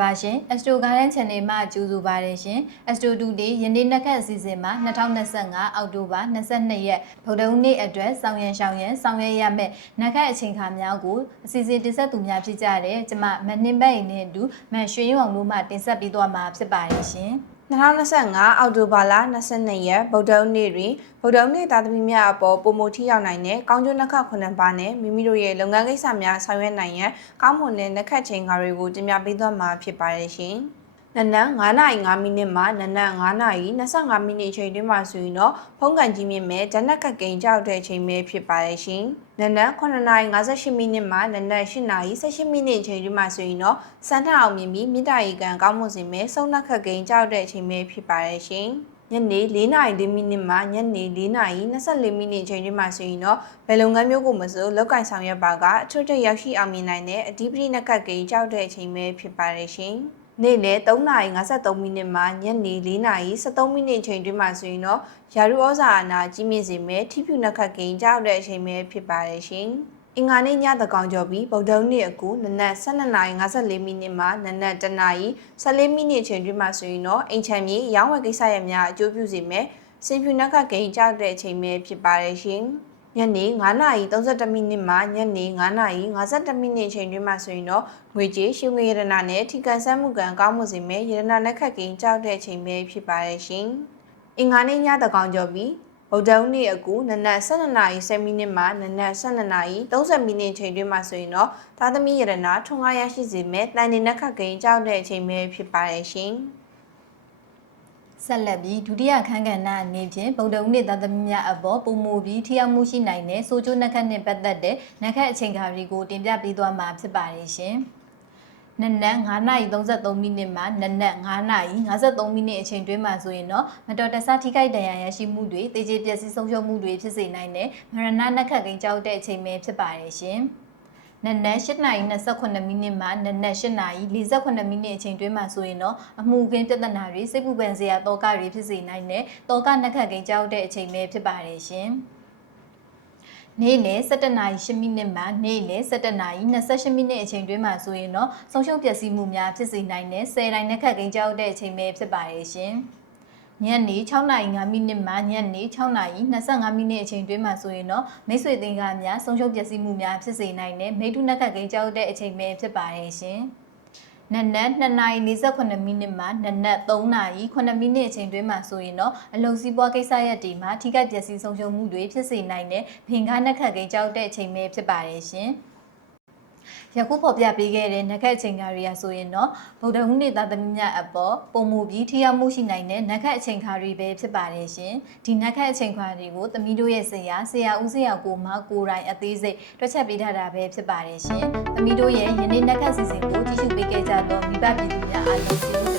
ပါရှင်။ Astro Garden Channel မှာကြိုဆိုပါတယ်ရှင်။ Astro 2ဒီယနေ့နှစ်ခတ်အစီအစဉ်မှာ2025အောက်တိုဘာ22ရက်ဗုဒ္ဓဦးနေ့အတွက်ဆောင်ရန်ရှောင်ရန်ဆောင်ရွက်ရမယ့်နှစ်ခတ်အချိန်ခါများကိုအစီအစဉ်တင်ဆက်သူများဖြစ်ကြတဲ့ကျမမနှင်းဘက်ရင်နဲ့အတူမန်ရွှေရုံအောင်တို့မှတင်ဆက်ပေးသွားမှာဖြစ်ပါတယ်ရှင်။ 2025အောက်တိုဘာလ22ရက်ဗုဒ္ဓဟူးနေ့တွင်ဗုဒ္ဓဟူးနေ့သားသမီးများအပေါ်ပုံမထီရောက်နိုင်တဲ့ကောင်းကျိုးနှစ်ခတ်ခုနှစ်ပါးနဲ့မိမိတို့ရဲ့လုပ်ငန်းကိစ္စများဆောင်ရွက်နိုင်ရန်ကောင်းမွန်တဲ့နှစ်ခတ်ချိန်ကားတွေကိုတင်ပြပေးသွားမှာဖြစ်ပါတယ်ရှင်။ နနက်9:05မိနစ်မှနနက်9:25မိနစ်အချိန်တွင်မှဆိုရင်တော့ဖုန်းကန်ကြီးမြင့်မဲ့ဓာတ်နက်ခတ်ကိန်းကြောက်တဲ့အချိန်ပဲဖြစ်ပါတယ်ရှင်။နနက်9:58မိနစ်မှနနက်8:18မိနစ်အချိန်တွင်မှဆိုရင်တော့စမ်းထအောင်မြင်ပြီးမြစ်တာရီကန်ကောင်းမွန်စင်မဲ့စုံနက်ခတ်ကိန်းကြောက်တဲ့အချိန်ပဲဖြစ်ပါတယ်ရှင်။ညနေ4:04မိနစ်မှညနေ4:24မိနစ်အချိန်တွင်မှဆိုရင်တော့ဘယ်လုပ်ငန်းမျိုးကိုမဆိုလောက်ကင်ဆောင်ရွက်ပါကအထွတ်ထိပ်ရောက်ရှိအောင်မြင်နိုင်တဲ့အဓိပတိနက်ခတ်ကိန်းကြောက်တဲ့အချိန်ပဲဖြစ်ပါတယ်ရှင်။ နေ့လယ်3:53မိနစ်မှညနေ4:73မိနစ်အချိန်တွင်မှဆိုရင်တော့ယာရုဩဇာအာဏာကြီးမြင့်စေမဲ့ထိဖြူနက်ခတ်ကိန်းကြောက်တဲ့အချိန်ပဲဖြစ်ပါတယ်ရှင်။အင်္ဂါနေ့ညသကောင်ကျော်ပြီးဗုဒ္ဓဟူးနေ့အကူနနက်12:54မိနစ်မှနနက်1:14မိနစ်အချိန်တွင်မှဆိုရင်တော့အိမ်ချမ်းမြေရောင်းဝယ်ကိစ္စရပ်များအကျိုးပြုစေမဲ့စင်ဖြူနက်ကဂိမ်းကြောက်တဲ့အချိန်ပဲဖြစ်ပါတယ်ရှင်။ ညနေ9:32မိနစ်မှညနေ9:52မိနစ်အချိန်တွင်မှဆိုရင်တော့ငွေကြေးရှုံငွေရတနာနဲ့ထိကန်ဆန်းမှုကံကောင်းမှုစေမဲ့ရတနာနက်ခတ်ဂိမ်းကြောက်တဲ့အချိန်ပဲဖြစ်ပါတယ်ရှင်။အင်္ဂါနေ့ညသကောင်ကျော်ပြီးဗုဒ္ဓဟူးနေ့အကူနနက်12:10မိနစ်မှနနက်12:30မိနစ်ချိန်တွင်မှဆိုရင်တော့သားသမီးရတနာထွန်ကားရရှိစေမဲ့တန်နေနက်ခတ်ကိန်းကြောက်တဲ့အချိန်ပဲဖြစ်ပါတယ်ရှင်။ ဆက်လက်ပြီးဒုတိယခန်းကဏ္ဍအနေဖြင့်ဗုဒ္ဓဦးနေ့သားသမီးများအပေါ်ပုံမူပြီးထိရောက်မှုရှိနိုင်တဲ့ဆိုချိုးနှက်ခတ်နှင့်ပတ်သက်တဲ့နှက်ခတ်အချိန်ခါတွေကိုတင်ပြပေးသွားမှာဖြစ်ပါတယ်ရှင်။နနက်9:33မိနစ်မှနနက်9:53မိနစ်အချိန်တွင်းမှာဆိုရင်တော့မတော်တဆထိခိုက်ဒဏ်ရာရရှိမှုတွေတေကျေပျက်စီးဆုံးရှုံးမှုတွေဖြစ်စေနိုင်တဲ့မရဏနှက်ခတ်ကိန်းကြောက်တဲ့အချိန်ပဲဖြစ်ပါတယ်ရှင်။ နနက်8:28မိနစ်မှနနက်8:48မိနစ်အချိန်တွင်းမှာဆိုရင်တော့အမှုခင်းပြဿနာတွေစိတ်ပူပန်စရာတောကတွေဖြစ်စေနိုင်တဲ့တောကနှက်ခတ်ကိန်းကြောက်တဲ့အချိန်ပဲဖြစ်ပါတယ်ရှင်။နေ့လယ်17:08မိနစ်မှနေ့လယ်17:28မိနစ်အချိန်တွင်းမှာဆိုရင်တော့ဆုံးရှုံးပျက်စီးမှုများဖြစ်စေနိုင်တဲ့10တိုင်းနှက်ခတ်ကိန်းကြောက်တဲ့အချိန်ပဲဖြစ်ပါတယ်ရှင်။ ညနေ6:05မိနစ်မှညနေ6:25မိနစ်အချိန်တွင်းမှာဆိုရင်တော့မိတ်ဆွေသင်္ကားများဆုံးရှုံးပျက်စီးမှုများဖြစ်စေနိုင်တဲ့မိထုနက်ခတ်ကိန်းကြောက်တဲ့အချိန်ပဲဖြစ်ပါတယ်ရှင်။နနက်2:48မိနစ်မှနနက်3:08မိနစ်အချိန်တွင်းမှာဆိုရင်တော့အလုံစည်းပွားကိစ္စရပ်တွေမှာထိခိုက်ပျက်စီးဆုံးရှုံးမှုတွေဖြစ်စေနိုင်တဲ့ဖင်ကားနက်ခတ်ကိန်းကြောက်တဲ့အချိန်ပဲဖြစ်ပါတယ်ရှင်။ ယခုဖော်ပြပေးခဲ့တဲ့နက်ခတ်အချိန်ခါတွေကဆိုရင်တော့ဗုဒ္ဓဟူးနေ့သားသမီးများအပေါ်ပုံမူပြီးထိရောက်မှုရှိနိုင်တဲ့နက်ခတ်အချိန်ခါတွေပဲဖြစ်ပါတယ်ရှင်။ဒီနက်ခတ်အချိန်ခါတွေကိုသမီးတို့ရဲ့ဆရာဆရာဦးဆရာကိုမကိုယ်တိုင်အသေးစိတ်တွက်ချက်ပေးထားတာပဲဖြစ်ပါတယ်ရှင်။သမီးတို့ရဲ့ယနေ့နက်ခတ်စီစဉ်ကိုကြည့်ရှုပေးခဲ့ကြတော့မိဘပြည်သူများအားလုံးကျေးဇူး